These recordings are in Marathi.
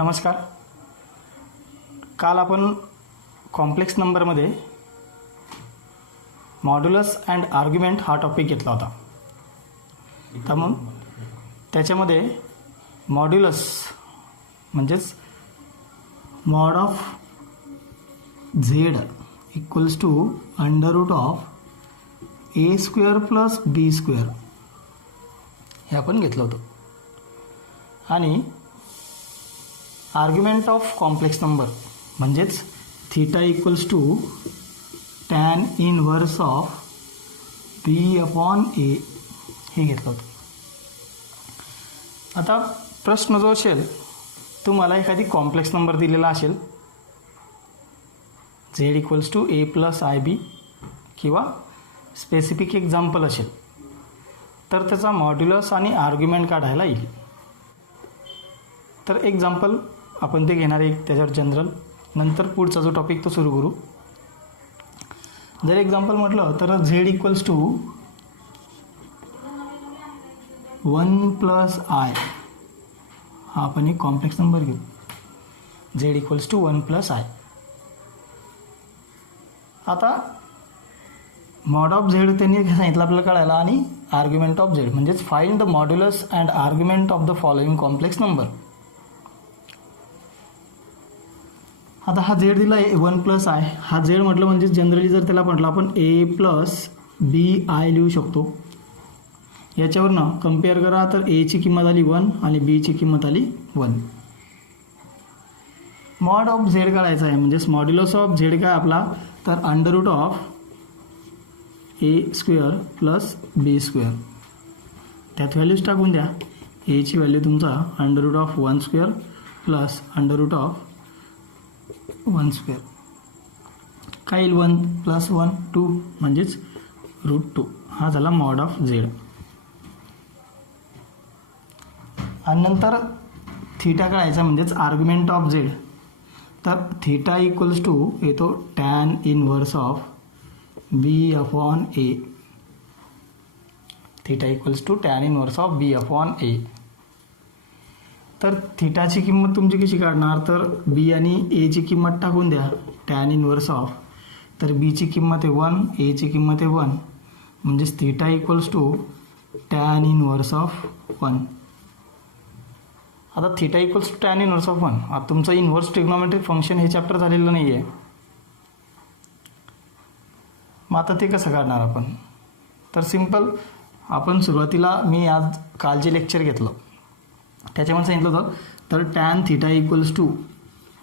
नमस्कार. काल आपण कॉम्प्लेक्स नंबरमध्ये मॉड्युलस अँड आर्ग्युमेंट हा टॉपिक घेतला होता. तर मग त्याच्यामध्ये मॉड्युलस म्हणजेच mod of Z equals to under root of A square plus B square हे आपण घेतलं होतं. आणि आर्ग्युमेंट ऑफ कॉम्प्लेक्स नंबर म्हणजेच theta equals to tan inverse of B upon A हे घेतलं होतं. आता प्रश्न जो असेल, तुम्हाला एखादी कॉम्प्लेक्स नंबर दिलेला असेल Z equals to A plus I B किंवा स्पेसिफिक एक्झाम्पल असेल तर त्याचा मॉड्युलस आणि आर्ग्युमेंट काढायला येईल. तर एक्झाम्पल आपण ते घेणार आहे त्याच्यावर जनरल, नंतर पुढचा जो टॉपिक तो सुरू करू. जर एक्झाम्पल म्हटलं तर Z equals to 1 plus I हा आपण एक कॉम्प्लेक्स नंबर घेऊ. Z equals to 1 plus I. आता मॉड ऑफ झेड त्यांनी सांगितलं आपल्याला कळायला, आणि आर्ग्युमेंट ऑफ झेड म्हणजेच find the modulus and argument of the following complex number. आता हा झेड दिला आहे 1 प्लस आय. हा झेड म्हटलं म्हणजे जनरली जर त्याला म्हटलं आपण ए प्लस बी आय लिहू शकतो. याच्यावरनं कम्पेअर करा तर एची किंमत आली 1 आणि बीची किंमत आली 1. मॉड ऑफ झेड काढायचा आहे म्हणजेच मॉड्युलस ऑफ झेड काय आपला, तर under root of A square plus B square. त्यात व्हॅल्यूज टाकून द्या. एची व्हॅल्यू तुमचा under root of 1 square plus under root of 1 square. काय येईल 1 प्लस 1 2 म्हणजेच रूट 2. हा झाला मॉड ऑफ झेड. आणि नंतर थीटा काढायचा म्हणजेच आर्ग्युमेंट ऑफ झेड. तर थीटा इक्वल्स टू येतो tan inverse of B upon A. Theta equals to tan inverse of B upon A. तर थीटाची किंमत तुमची कशी काढणार, तर बी आणि एची किंमत टाकून द्या टॅन इनव्हर्स ऑफ. तर बीची किंमत आहे 1, एची किंमत आहे 1 म्हणजेच theta equals to tan inverse of 1. आता theta equals to tan inverse of 1. आता तुमचं इनव्हर्स ट्रिग्नोमेट्रिक फंक्शन हे चॅप्टर झालेलं नाही आहे. मग आता ते कसं काढणार आपण, तर सिम्पल आपण सुरुवातीला मी आज काल जे लेक्चर घेतलं त्याच्यामध्ये सांगितलं होतं, तर tan theta equals to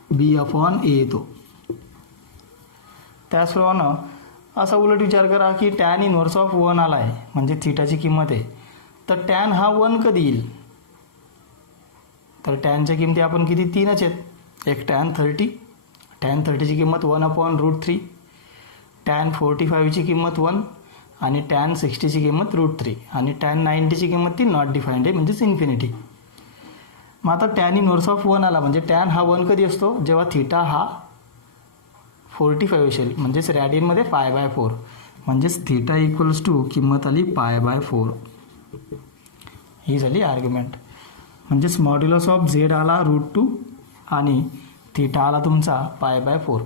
B upon A येतो. त्याचप्रमाणे असा उलट विचार करा की टॅन इनव्हर्स ऑफ 1 आला आहे म्हणजे थीटाची किंमत आहे, तर टॅन हा 1 कधी येईल, तर टॅनच्या किमती आपण किती 3च आहेत. एक टॅन 30, टॅन 30ची किंमत 1 अपॉन रूट 3, टॅन 45ची किंमत 1 आणि टॅन 60ची किंमत रूट 3 आणि टॅन 90ची किंमत ती नॉट डिफाईंड आहे म्हणजेच इन्फिनिटी. मग आता टॅन इनव्हर्स ऑफ 1 आला म्हणजे टॅन हा 1 कधी असतो, जेव्हा थीटा हा 45 असेल म्हणजेच रॅडियनमध्ये π/4 म्हणजेच थीटा इक्वल्स टू किंमत आली π/4. ही झाली आर्ग्युमेंट. म्हणजेच मॉड्युलस ऑफ झेड आला रूट 2 आणि थीटा आला तुमचा π/4.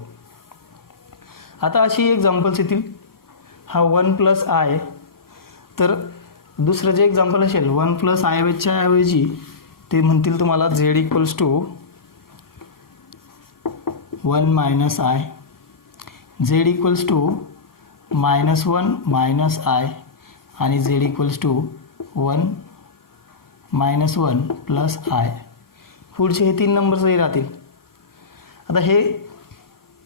आता अशी एक्झाम्पल्स येतील. हा 1 प्लस आय, तर दुसरं जे एक्झाम्पल असेल 1 प्लस आयच्या ऐवजी ते म्हणतील तुम्हाला Z equals to 1 minus i. Z equals to -1 minus i आणि Z equals to 1 -1 plus i. पुढचे हे 3 नंबर्सही राहतील. आता हे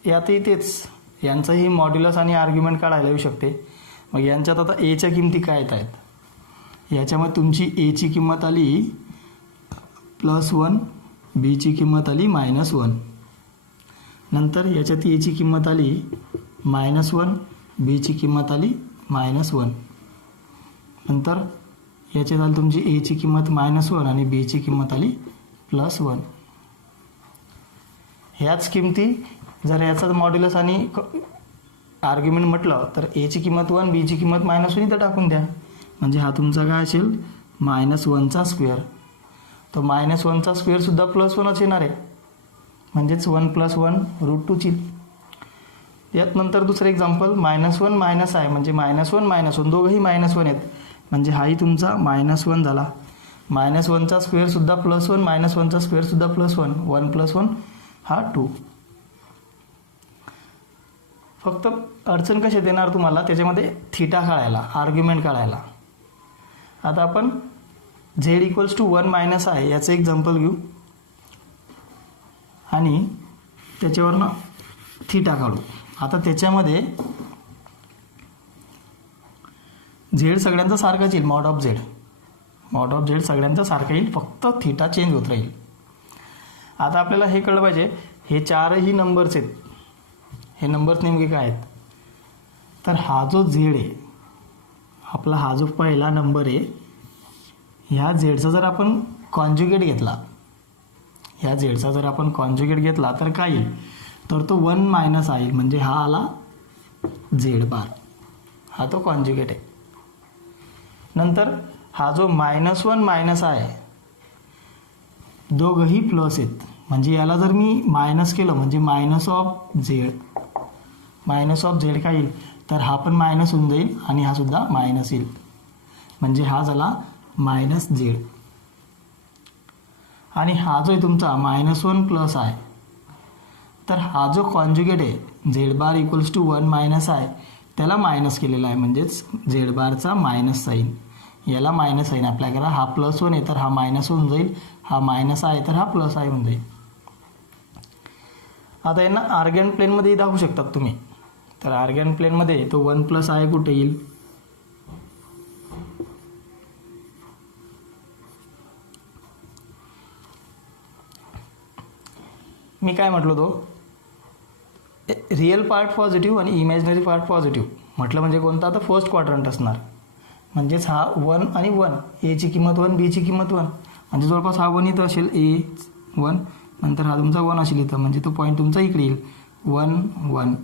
यातही तेच यांचंही मॉड्युलस आणि आर्ग्युमेंट काढायला येऊ शकते. मग यांच्यात आता एच्या किमती काय येत आहेत, याच्यामध्ये तुमची एची किंमत आली +1, बीची किंमत आली -1. नंतर याच्यात एची किंमत आली -1, बीची किंमत आली -1. नंतर याच्यात आली तुमची एची किंमत -1 आणि बीची किंमत आली +1. ह्याच किमती जर याचा मॉड्युलस आणि आर्ग्युमेंट म्हटलं तर एची किंमत 1, बीची किंमत -1 इथं टाकून द्या. म्हणजे हा तुमचा काय असेल -1चा स्क्वेअर. तर -1चा स्क्वेअर सुद्धा +1च येणार आहे. म्हणजेच 1+1√2 येईल. यात नंतर दुसरं एक्झाम्पल -1 - i म्हणजे -1 - 1 दोघंही -1 आहेत म्हणजे हाही तुमचा -1 झाला. -1चा स्क्वेअरसुद्धा +1 -1चा स्क्वेअरसुद्धा +1 1+1 हा 2. फक्त अडचण कशी देणार तुम्हाला त्याच्यामध्ये थिटा काढायला, आर्ग्युमेंट काढायला. आता आपण z = 1 - i याचं एक्झाम्पल घेऊ आणि त्याच्यावरनं थिटा काढू. आता त्याच्यामध्ये झेड सगळ्यांचा सारखाच येईल, मॉड ऑफ झेड सगळ्यांचा सारखा येईल, फक्त थिटा चेंज होत राहील. आता आपल्याला हे कळलं पाहिजे हे चारही नंबर्स आहेत, हे नंबर्स नेमके काय आहेत. तर हा जो झेड आहे आपला, हा जो पहिला नंबर आहे, ह्या झेडचा जर आपण कॉन्ज्युगेट घेतला, तर काय येईल, तर तो 1 - i येईल म्हणजे हा आला झेड बार, हा तो कॉन्ज्युगेट आहे. नंतर हा जो -1 - i दोघंही प्लस आहेत म्हणजे याला जर मी मायनस केलं म्हणजे मायनस ऑफ झेड काय येईल, तर हा पण मायनस होऊन जाईल आणि हा सुद्धा मायनस येईल म्हणजे हा झाला -z. आणि हा जो आहे तुमचा -1 + i, तर हा जो कॉन्ज्युगेट आहे झेड बार = 1 - i त्याला मायनस केलेला आहे म्हणजेच झेड बारचा मायनस साईन, याला मायनस साईन अप्लाय करा. हा +1 आहे तर हा मायनस होऊन जाईल, हा मायनस आहे तर हा +i होऊन जाईल. आता यांना आर्गन प्लेनमध्ये दाखवू शकतात तुम्ही. तर आर्गन प्लेनमध्ये तो 1 + i कुठे येईल, मी काय म्हटलो तो रिअल पार्ट पॉझिटिव्ह आणि इमॅजिनरी पार्ट पॉझिटिव्ह म्हटलं म्हणजे कोणता, आता फर्स्ट क्वाड्रंट असणार म्हणजेच हा 1 आणि 1, एची किंमत 1 बीची किंमत 1 म्हणजे जवळपास हा 1 इथं असेल, A1 नंतर हा तुमचा 1 असेल इथं म्हणजे तो पॉईंट तुमचा इकडे येईल 1 1,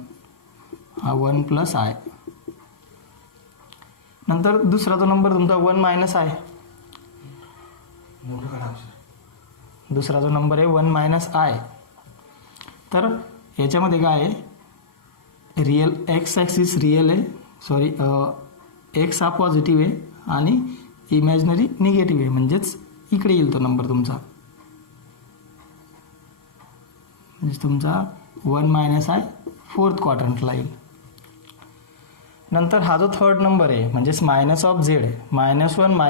हा 1 + i. नंतर दुसरा जो नंबर तुमचा 1 - i, दुसरा जो नंबर आहे 1 - i, तर याच्यामध्ये काय आहे, रिअल एक्स ॲक्सिस रिअल आहे, सॉरी एक्स हा पॉझिटिव्ह आहे आणि इमॅजिनरी निगेटिव्ह आहे म्हणजेच इकडे येईल तो नंबर तुमचा, म्हणजे तुमचा 1 - i फोर्थ क्वाड्रंटला येईल. नंतर हा जो थर्ड नंबर आहे म्हणजेच मायनस ऑफ झेड -1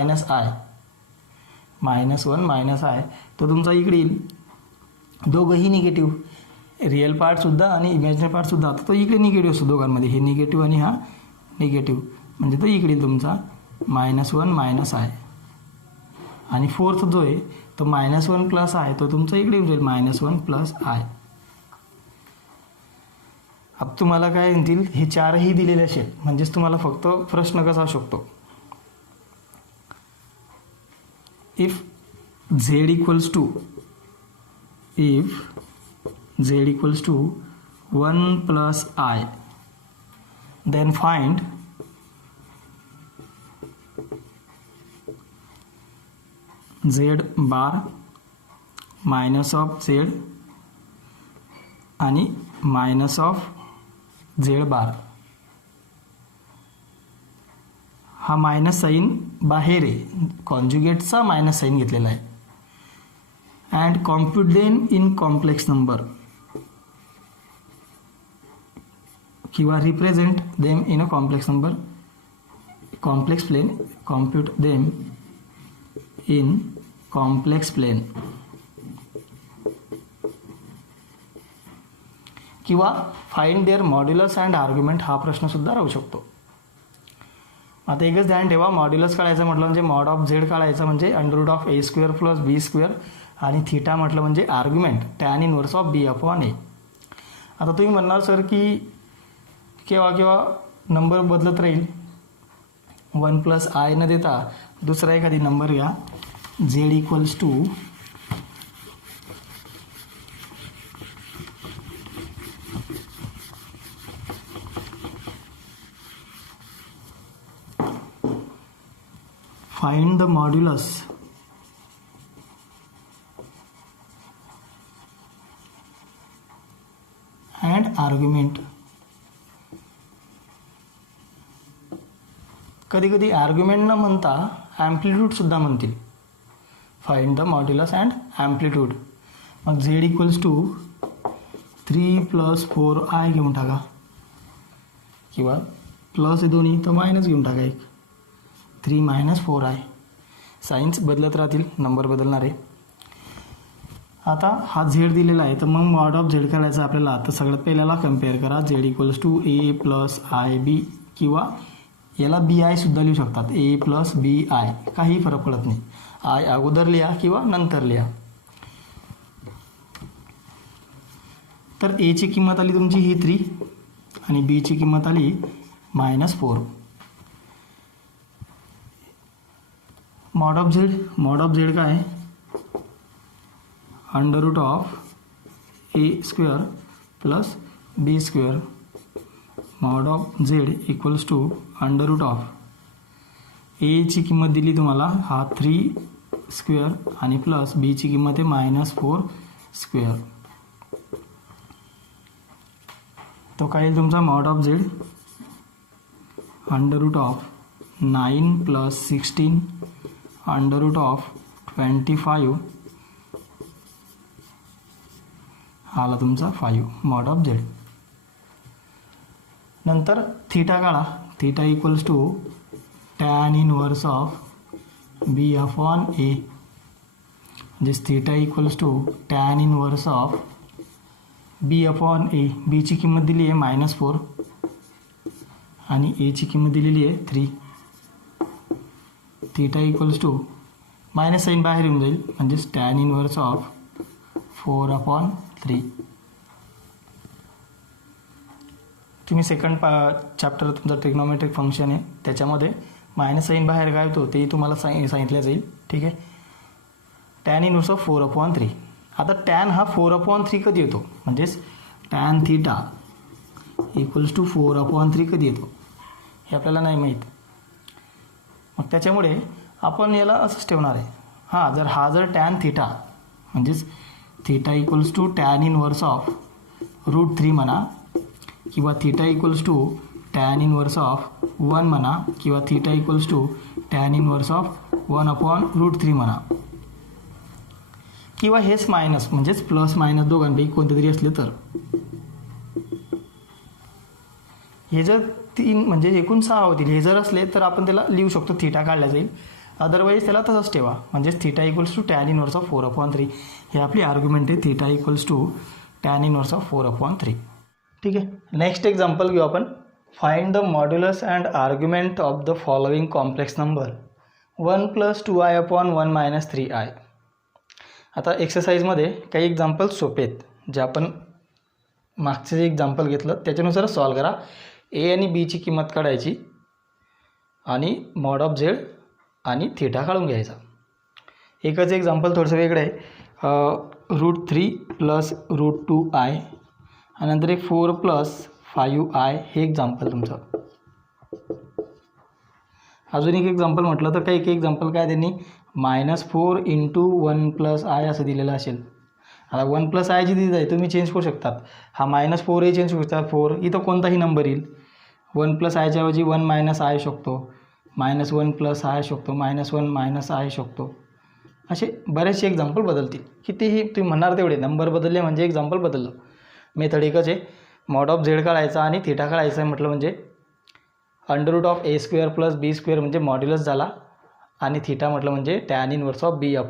- i तो तुमचा इकडे येईल, दोघंही निगेटिव्ह, रिअल पार्टसुद्धा आणि इमॅजिनरी पार्टसुद्धा, तर तो इकडे निगेटिव्ह असतो दोघांमध्ये, हे निगेटिव्ह आणि हा निगेटिव्ह म्हणजे तो इकडे येईल तुमचा -1 - i. आणि फोर्थ जो आहे तो -1 + i तो तुमचा इकडे येऊन जाईल -1 + i. अब तुम्हाला काय म्हणतील, हे चारही दिलेले असेल म्हणजेच तुम्हाला फक्त प्रश्न कसा असू शकतो, if z = 1 + i then find z bar minus of z आणि मायनस ऑफ z बार. हा मायनस साईन बाहेर आहे, कॉन्ज्युगेटचा मायनस साईन घेतलेला आहे. And compute them in complex number किंवा represent them in a complex number, complex plane, compute them in complex plane किंवा find their modulus and argument हा प्रश्नसुद्धा राहू शकतो. आता एकच ध्यान ठेवा, मॉड्युलस काढायचं म्हटलं म्हणजे मॉड ऑफ झेड काढायचं म्हणजे √a² + b² आणि थिटा म्हटलं म्हणजे argument tan inverse of b/a. आता तुम्ही म्हणणार सर की केव्हा नंबर बदलत राहील, 1 + i न देता दुसरा एखादी नंबर घ्या, z = find the modulus and argument. कधी कधी आर्ग्युमेंट न म्हणता ॲम्प्लिट्यूडसुद्धा म्हणतील. Find the modulus and amplitude. मग झेड इक्वल्स टू 3 + 4i घेऊन टाका, किंवा प्लस दोन्ही तर मायनस घेऊन टाका एक. 3 - 4i. साईन्स बदलत राहतील, नंबर बदलणार आहे. आता हा झेड दिलेला आहे, तर मग मॉड ऑफ झेड करायचं आपल्याला. तर सगळ्यात पहिल्याला कम्पेअर करा. Z equals to a + ib, किंवा याला bi सुद्धा लिहू शकतात. a + bi, काही फरक पडत नाही. आय अगोदर लिहा किंवा नंतर लिहा. तर a ची किंमत आली तुमची ही 3 आणि b ची किंमत आली -4. मॉड ऑफ झेड काय आहे? √(a² + b². Mod of Z equals to √(a) ची किंमत दिली तुम्हाला हा 3² आणि प्लस b ची किंमत आहे -4². तो काय येईल तुमचा मॉड ऑफ झेड? √9 + 16 √25 आला तुमचा 5 मॉड ऑफ झेड. नंतर थीटा काढा. Theta equals to tan inverse of b/a. म्हणजेच theta equals to tan inverse of b/a. b ची किंमत दिली आहे -4 आणि a ची किंमत दिलेली आहे 3. Theta equals to minus sign बाहेर येऊन जाईल, म्हणजेच tan इनवर्स ऑफ 4/3. तुम्ही सेकंड चॅप्टर तुमचा ट्रिग्नोमेट्रिक फंक्शन आहे, त्याच्यामध्ये मायनस साईन बाहेर काय होतो तेही तुम्हाला सांगितलं जाईल. ठीक आहे. tan inverse of 4/3. आता tan हा 4/3 कधी येतो? म्हणजेच tan थीटा इक्वल्स टू 4/3 कधी येतो हे आपल्याला नाही माहीत. मग त्याच्यामुळे आपण याला असंच ठेवणार आहे. जर tan थीटा म्हणजेच theta equals to tan inverse of √3 म्हणा, किंवा theta equals to tan inverse of 1 म्हणा, किंवा theta equals to tan inverse of 1/√3 म्हणा, किंवा हेच मायनस म्हणजेच प्लस मायनस दोघांपैकी कोणते तरी असले तर. हे जर 3 म्हणजे एकूण 6 होतील, हे जर असले तर आपण त्याला लिहू शकतो, थीटा काढला जाईल. अदरवाईज त्याला तसंच ठेवा, म्हणजेच theta equals to tan inverse of 4/3. हे आपली आर्ग्युमेंट आहे. Theta equals to tan inverse of 4/3. ठीक आहे. नेक्स्ट एक्झाम्पल घेऊ आपण. Find the modulus and argument of the following complex number 1 + 2i/1 - 3i. आता एक्सरसाइजमध्ये काही एक्झाम्पल्स सोपे आहेत, जे आपण मागचे जे एक्झाम्पल घेतलं त्याच्यानुसार सॉल्व करा. ए आणि बी ची किंमत काढायची आणि मॉड ऑफ झेड आणि थीटा काढून घ्यायचा. एकच एक्झाम्पल थोडंसं वेगळं आहे. √3 + √2i आणि नंतर एक 4 + 5i हे एक्झाम्पल तुमचं. अजून एक एक्झाम्पल म्हटलं तर काही एक्झाम्पल काय त्यांनी -4 × 1 + i असं दिलेलं असेल. आता 1 + i जी दिली आहे तुम्ही चेंज करू शकतात. हा -4 हे चेंज करू शकतात. 4 इथं कोणताही नंबर येईल. 1 + i च्या ऐवजी 1 - i शकतो, -1 + i शकतो, -1 - i शकतो. असे बरेचसे एक्झाम्पल बदलतील. कितीही तुम्ही म्हणणार तेवढे नंबर बदलले म्हणजे एक्झाम्पल बदललं. मेथड एकच आहे. मॉड ऑफ झेड काढायचा आणि थीटा काढायचा म्हटलं म्हणजे √(a² + b² म्हणजे मॉड्युलस झाला, आणि थीटा म्हटलं म्हणजे tan इनवर्स ऑफ b/a.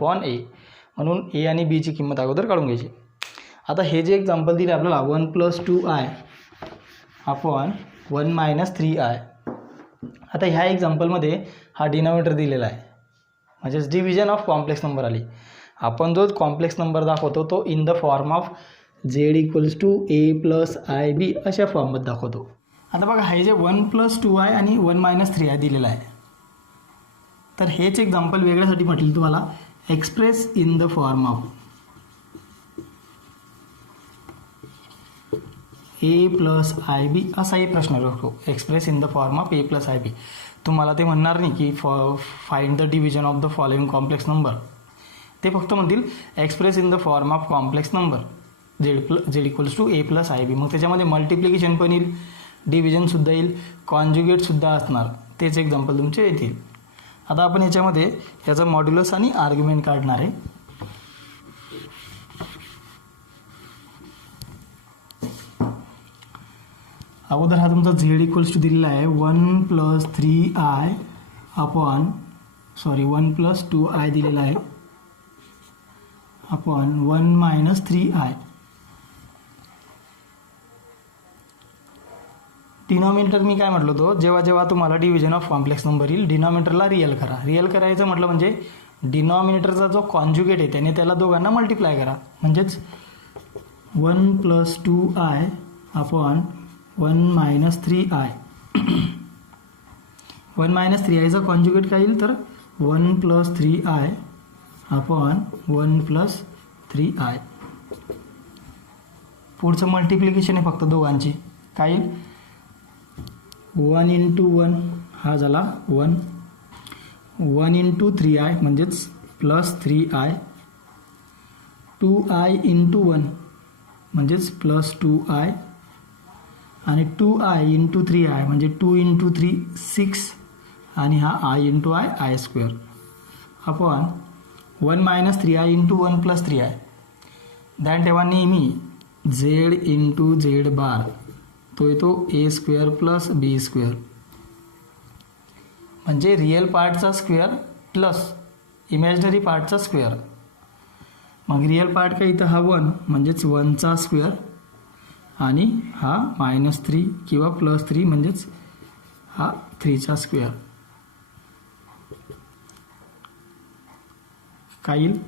म्हणून ए आणि बी ची किंमत अगोदर काढून घ्यायची. आता हे जे एक्झाम्पल दिले आपल्याला 1 + 2i/1 - 3i. आता ह्या एक्झाम्पलमध्ये हा डिनॉमिनेटर दिलेला आहे, म्हणजेच डिव्हिजन ऑफ कॉम्प्लेक्स नंबर आली. आपण जो कॉम्प्लेक्स नंबर दाखवतो तो in the form of z = a + ib अशा फॉर्ममध्ये दाखवतो. आता बघा हे जे 1 + 2i आणि 1 - 3i दिलेलं आहे, तर हेच एक्झाम्पल वेगळ्यासाठी म्हटलं तुम्हाला express in the form of a + ib असाही प्रश्न राहतो. Express in the form of a + ib. तुम्हाला ते म्हणणार नाही की find the division of the following complex number. ते फक्त म्हणतील express in the form of complex number. Z equals to A plus I B. मग त्याच्यामध्ये मल्टिप्लिकेशन पण येईल, डिव्हिजनसुद्धा येईल, कॉन्ज्युगेटसुद्धा असणार. तेच एक्झाम्पल तुमचे येतील. आता आपण याच्यामध्ये याचा मॉड्युलस आणि आर्ग्युमेंट काढणार आहे. अगोदर हा तुमचा झेड इक्वल्स टू दिलेला आहे 1 + 3i अपॉन 1 + 2i दिलेला आहे अपॉन 1 - 3i. डिनॉमिनेटर मी काय म्हटलं होतो, जेव्हा जेव्हा तुम्हाला डिव्हिजन ऑफ कॉम्प्लेक्स नंबर येईल डिनॉमिनेटरला रिअल करा. रिअल करायचं म्हटलं म्हणजे डिनॉमिनेटरचा जो कॉन्ज्युगेट आहे त्याने त्याला दोघांना मल्टिप्लाय करा. म्हणजेच 1 + 2i अपॉन 1 - 3i. 1 - 3iचा कॉन्ज्युगेट काय येईल तर 1 + 3i अपॉन 1 + 3i. पुढचं मल्टिप्लिकेशन आहे फक्त दोघांची. काय येईल 1 × 1 हा झाला 1, 1 × 3i म्हणजेच +3i, 2i × 1 म्हणजेच +2i आणि 2i × 3i म्हणजे 2 × 3 6 आणि हा i × i i² upon 1 - 3i × 1 + 3i. ध्यान ठेवा नेहमी z × z बार तो येतो a² + b², म्हणजे रिअल पार्टचा स्क्वेअर प्लस इमॅजिनरी पार्टचा स्क्वेअर. मग रिअल पार्ट काय इथं हा 1 म्हणजेच 1चा स्क्वेअर आणि हा -3 किंवा +3 म्हणजेच हा 3चा स्क्वेअर. काय येईल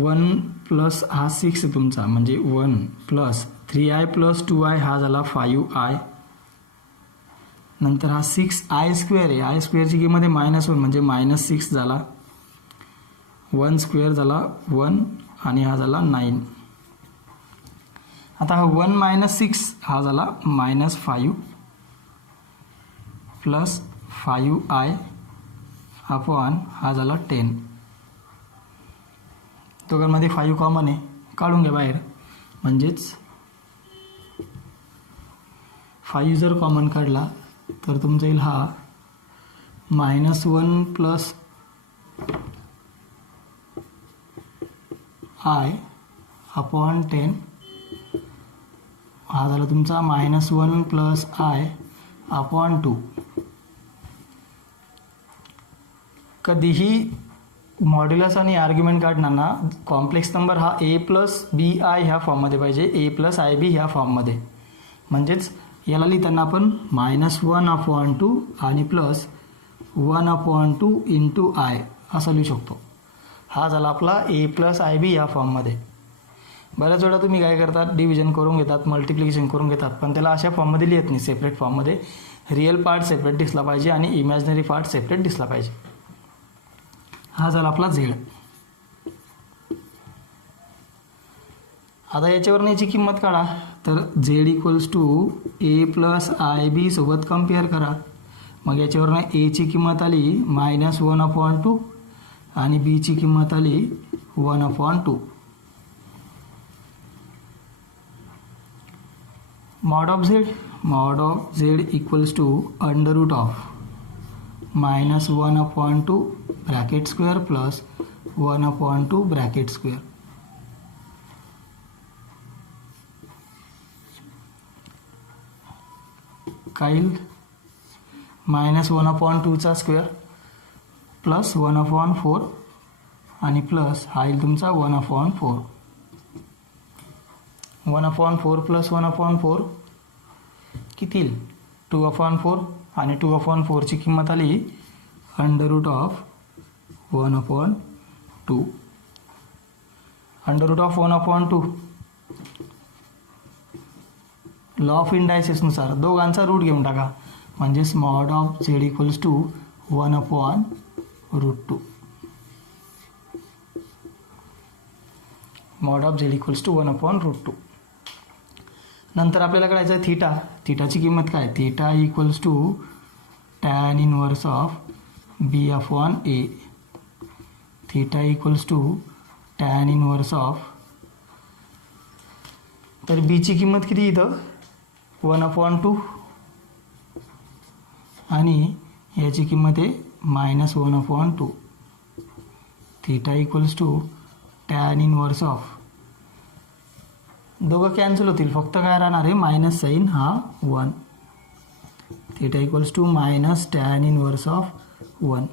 1 प्लस हा 6 आहे तुमचा म्हणजे 1 + 3i + 2i हा झाला 5i. नंतर हा 6i² आहे, i² किंमत आहे -1 म्हणजे -6 झाला, 1² झाला 1 आणि हा झाला 9. आता हा 1 - 6 हा झाला -5 प्लस 5i अपॉन हा झाला 10. दोघांमध्ये 5 कॉमन आहे, काढून घ्या बाहेर. म्हणजेच 5 जर कॉमन काढला तर तुमचा येईल हा -1 प्लस i अपॉन 10 हा झाला तुमचा -1 प्लस i अपॉन 2. कधीही मॉड्युलस आणि आर्ग्युमेंट काढताना कॉम्प्लेक्स नंबर हा a + bi ह्या फॉर्ममध्ये पाहिजे, a + ib ह्या फॉर्ममध्ये. म्हणजेच याला लिहिताना आपण -1/2 आणि +1/2 × i असं लिहू शकतो. हा झाला आपला a + ib या फॉर्ममध्ये. बऱ्याच वेळा तुम्ही काय करतात डिव्हिजन करून घेतात, मल्टिप्लिकेशन करून घेतात, पण त्याला अशा फॉर्ममध्ये लिहित नाही, सेपरेट फॉर्ममध्ये. रिअल पार्ट सेपरेट दिसला पाहिजे आणि इमॅजिनरी पार्ट सेपरेट दिसला पाहिजे. हा झाला आपला झेड. आता याच्यावर याची किंमत काढा तर z equals to a + ib सोबत कम्पेअर करा. मग याच्यावरनं a ची किंमत आली -1/2 आणि b ची किंमत आली 1/2. Mod of z equals to √of -1/2 bracket square plus 1/2 bracket square. काय येईल -1/2चा स्क्वेअर प्लस 1/4 आणि प्लस हा येईल तुमचा 1/4. 1/4 प्लस 1/4 किती येईल 2/4 आणि 2/4 ची किंमत आली √of 1/2. √of 1/2 लॉ ऑफ इंडायसेसनुसार दोघांचा रूट घेऊन टाका. म्हणजेच mod of z equals to 1/√2. Mod of z equals to 1/√2. नंतर आपल्याला करायचं आहे थीटा. थीटाची किंमत काय, theta equals to tan inverse of b/a. Theta equals to tan inverse of तर बीची किंमत किती इथं 1/2 आणि याची किंमत आहे -1/2. Theta equals to tan inverse of, दोघं कॅन्सल होतील, फक्त काय राहणार आहे मायनस साईन हा 1. Theta equals to minus tan inverse of 1.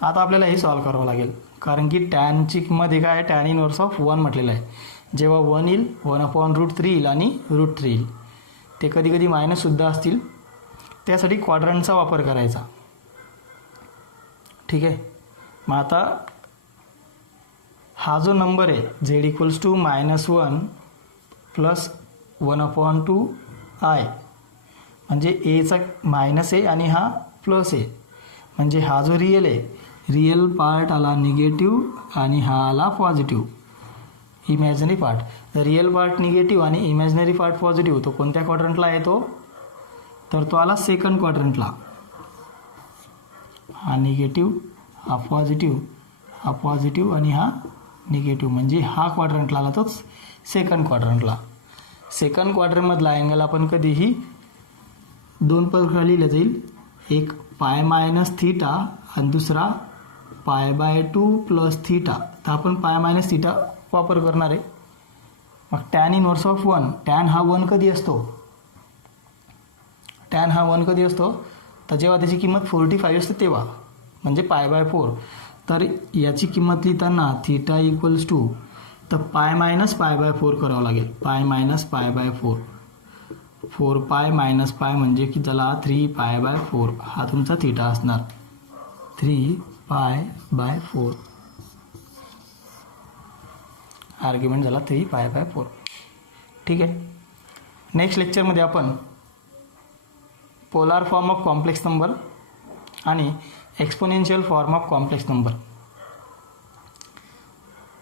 आता आपल्याला हे सॉल्व करावं लागेल, कारण की टॅनची किंमत हे काय आहे, टॅन इनवर्स ऑफ 1 म्हटलेलं आहे. जेव्हा 1 येईल 1/√3 येईल आणि √3 येईल. ते कधी कधी मायनससुद्धा असतील, त्यासाठी क्वाड्रंटचा वापर करायचा. ठीक आहे. मग आता हा जो नंबर आहे z equals to -1 plus 1/2 I, म्हणजे एचा मायनस आहे आणि हा प्लस आहे, म्हणजे हा जो रिअल आहे, रिअल पार्ट आला निगेटिव्ह आणि हा आला positive. Imaginary part, real part negative आणि इमॅजिनरी पार्ट पॉझिटिव्ह, तो कोणत्या क्वाड्रंटला येतो, तर तो आला सेकंड क्वाड्रंटला. हा निगेटिव्ह, हा पॉझिटिव्ह आणि हा निगेटिव्ह, म्हणजे हा क्वाड्रंटला आला तोच सेकंड क्वाड्रंटला. सेकंड क्वाड्रंटमधला अँगल आपण कधीही दोन प्रकारे लिहिला जाईल, एक पाय मायनस थीटा आणि दुसरा π/2 प्लस थीटा. तर आपण पाय मायनस थीटा वापर करणार आहे. मग टॅन इनवर्स ऑफ 1, टॅन हा 1 कधी असतो, टॅन हा 1 कधी असतो, तर जेव्हा त्याची किंमत 45 असते तेव्हा, म्हणजे π/4. तर याची किंमत लिहिताना थीटा इक्वल्स टू, तर पाय मायनस π/4 करावं लागेल, पाय मायनस π/4, 4π मायनस पाय म्हणजे की चला 3π/4, हा तुमचा थीटा असणार, 3π/4. आर्ग्युमेंट झाला 3π/4. ठीक आहे. नेक्स्ट लेक्चरमध्ये आपण polar form of complex number आणि exponential form of complex number.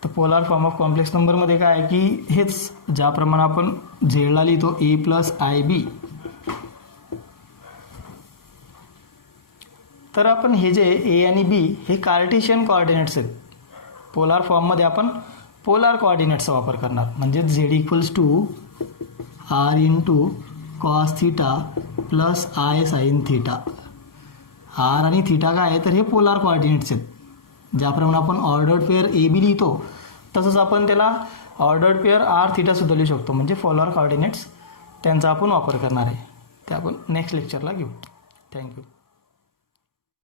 तर पोलार फॉर्म ऑफ कॉम्प्लेक्स नंबरमध्ये काय आहे की हेच ज्याप्रमाणे आपण झेडला लिहितो a + IB, तर आपण हे जे a आणि b हे कार्टेशियन कोऑर्डिनेट्स आहेत. पोलार फॉर्ममध्ये आपण पोलार कोऑर्डिनेट्सचा वापर करणार, म्हणजे z equals to r into cos theta plus I sine theta. r आणि थीटा काय आहे, तर हे पोलार कोऑर्डिनेट्स आहेत. ज्याप्रमाणे आपण ऑर्डर्ड पेअर AB लिहितो, तसंच आपण त्याला ऑर्डर्ड पेअर r थीटासुद्धा लिहू शकतो, म्हणजे पोलार कोऑर्डिनेट्स त्यांचा आपण वापर करणार आहे. ते आपण नेक्स्ट लेक्चरला घेऊ. थँक्यू.